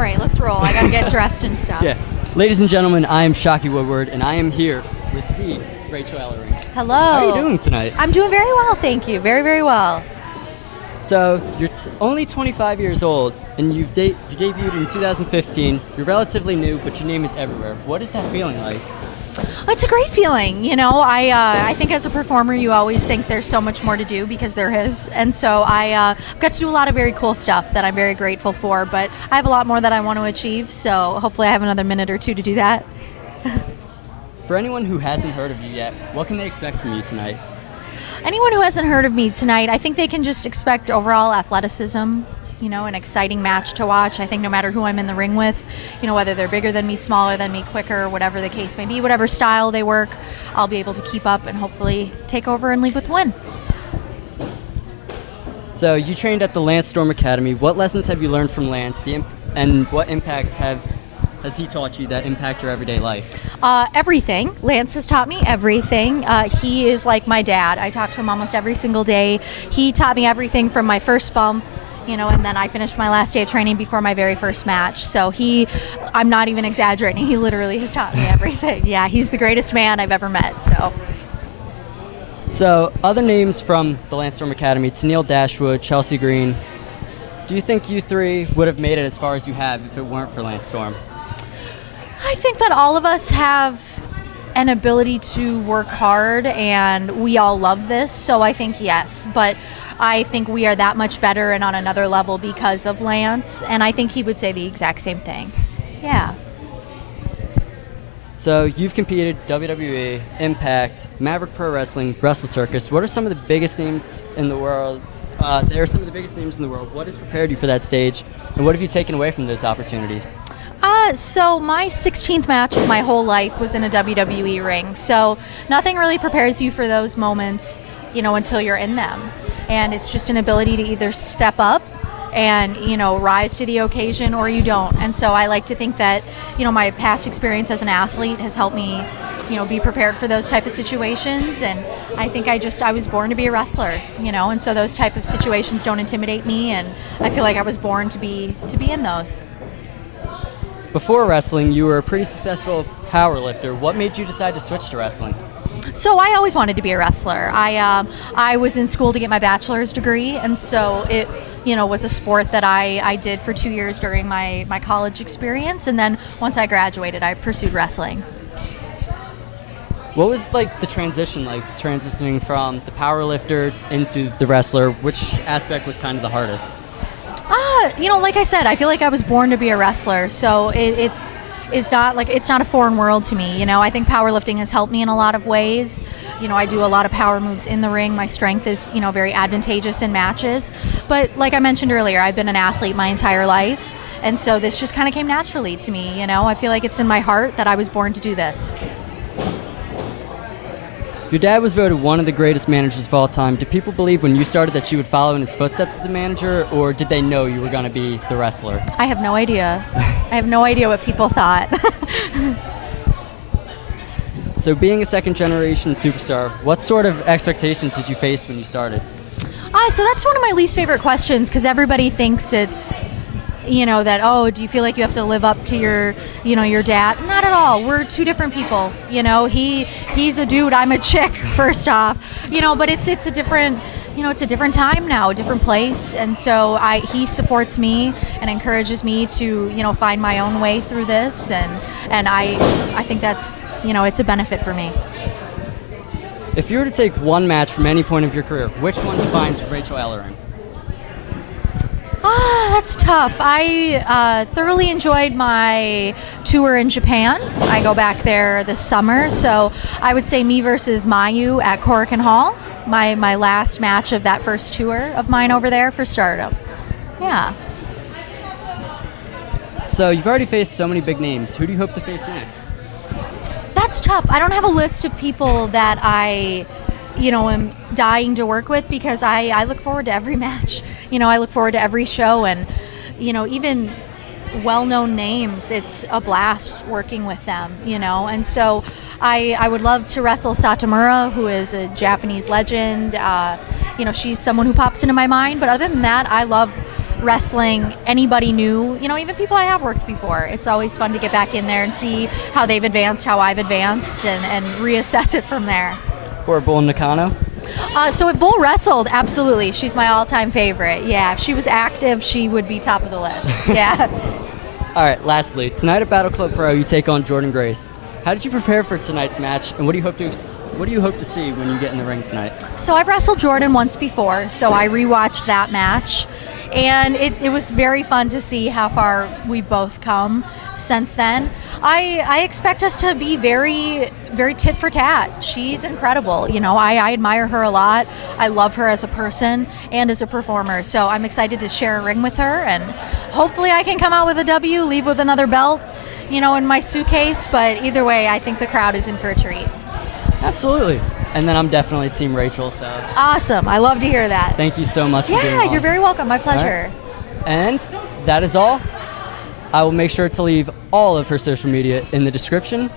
All right, let's roll. I gotta get dressed and stuff. Yeah. Ladies and gentlemen, I am Shocky Woodward, and I am here with the Rachael Ellering. Hello. How are you doing tonight? I'm doing very well, thank you. Very, very well. So, you're only 25 years old, and you debuted in 2015. You're relatively new, but your name is everywhere. What is that feeling like? It's a great feeling. You know, I think as a performer, you always think there's so much more to do because there is. And so I got to do a lot of very cool stuff that I'm very grateful for, but I have a lot more that I want to achieve. So hopefully I have another minute or two to do that. For anyone who hasn't heard of you yet, what can they expect from you tonight? Anyone who hasn't heard of me tonight, I think they can just expect overall athleticism, you know, an exciting match to watch. I think no matter who I'm in the ring with, you know, whether they're bigger than me, smaller than me, quicker, whatever the case may be, whatever style they work, I'll be able to keep up and hopefully take over and leave with a win. So you trained at the Lance Storm Academy. What lessons have you learned from Lance, and what impacts has he taught you that impact your everyday life? Everything. Lance has taught me everything. He is like my dad. I talk to him almost every single day. He taught me everything from my first bump, you know, and then I finished my last day of training before my very first match. So I'm not even exaggerating, he literally has taught me everything. Yeah, he's the greatest man I've ever met, So, other names from the Lance Storm Academy, Tennille Dashwood, Chelsea Green. Do you think you three would have made it as far as you have if it weren't for Lance Storm? I think that all of us have an ability to work hard, and we all love this, so I think yes. But I think we are that much better and on another level because of Lance, and I think he would say the exact same thing. Yeah. So you've competed WWE, Impact, Maverick Pro Wrestling, Wrestle Circus. What are some of the biggest names in the world? They are some of the biggest names in the world. What has prepared you for that stage, and what have you taken away from those opportunities? So my 16th match of my whole life was in a WWE ring. So nothing really prepares you for those moments, you know, until you're in them. And it's just an ability to either step up and, you know, rise to the occasion, or you don't. And so I like to think that, you know, my past experience as an athlete has helped me, you know, be prepared for those type of situations. And I think I was born to be a wrestler, you know, and so those type of situations don't intimidate me, and I feel like I was born to be in those. Before wrestling, you were a pretty successful power lifter. What made you decide to switch to wrestling? So I always wanted to be a wrestler. I was in school to get my bachelor's degree, and so it, you know, was a sport that I did for 2 years during my college experience, and then once I graduated, I pursued wrestling. What was like the transition like, transitioning from the power lifter into the wrestler? Which aspect was kind of the hardest? You know, like I said, I feel like I was born to be a wrestler, so it is not like, it's not a foreign world to me. You know, I think powerlifting has helped me in a lot of ways. You know, I do a lot of power moves in the ring. My strength is, you know, very advantageous in matches. But like I mentioned earlier, I've been an athlete my entire life, and so this just kind of came naturally to me. You know, I feel like it's in my heart that I was born to do this. Your dad was voted one of the greatest managers of all time. Did people believe when you started that you would follow in his footsteps as a manager, or did they know you were going to be the wrestler? I have no idea. I have no idea what people thought. So being a second-generation superstar, what sort of expectations did you face when you started? So that's one of my least favorite questions, because everybody thinks it's, you know, that, oh, do you feel like you have to live up to your, you know, your dad? Not at all. We're two different people. You know, he's a dude, I'm a chick, first off. You know, but it's a different, you know, it's a different time now, a different place. And so he supports me and encourages me to, you know, find my own way through this. And I think that's, you know, it's a benefit for me. If you were to take one match from any point of your career, which one defines Rachael Ellering? That's tough. I thoroughly enjoyed my tour in Japan. I go back there this summer, so I would say me versus Mayu at Korakuen Hall, my last match of that first tour of mine over there for Stardom. Yeah. So you've already faced so many big names. Who do you hope to face next? That's tough. I don't have a list of people that I, you know, am dying to work with, because I look forward to every match. You know, I look forward to every show, and, you know, even well-known names, it's a blast working with them, you know. And so I would love to wrestle Satomura, who is a Japanese legend. You know, she's someone who pops into my mind. But other than that, I love wrestling anybody new, even people I have worked before. It's always fun to get back in there and see how they've advanced, how I've advanced, and reassess it from there. Or Bull Nakano? So if Bull wrestled, absolutely. She's my all-time favorite. Yeah, if she was active, she would be top of the list. Yeah. All right, lastly, tonight at Battle Club Pro, you take on Jordan Grace. How did you prepare for tonight's match, and what do you hope to see when you get in the ring tonight? So I've wrestled Jordan once before, so I rewatched that match, and it was very fun to see how far we've both come since then. I expect us to be very, very tit for tat. She's incredible. I admire her a lot. I love her as a person and as a performer, so I'm excited to share a ring with her, and hopefully I can come out with a W, leave with another belt, in my suitcase, but either way, I think the crowd is in for a treat. Absolutely. And then I'm definitely Team Rachel, so. Awesome. I love to hear that. Thank you so much for being on. Yeah, you're very welcome. My pleasure. Right. And that is all. I will make sure to leave all of her social media in the description.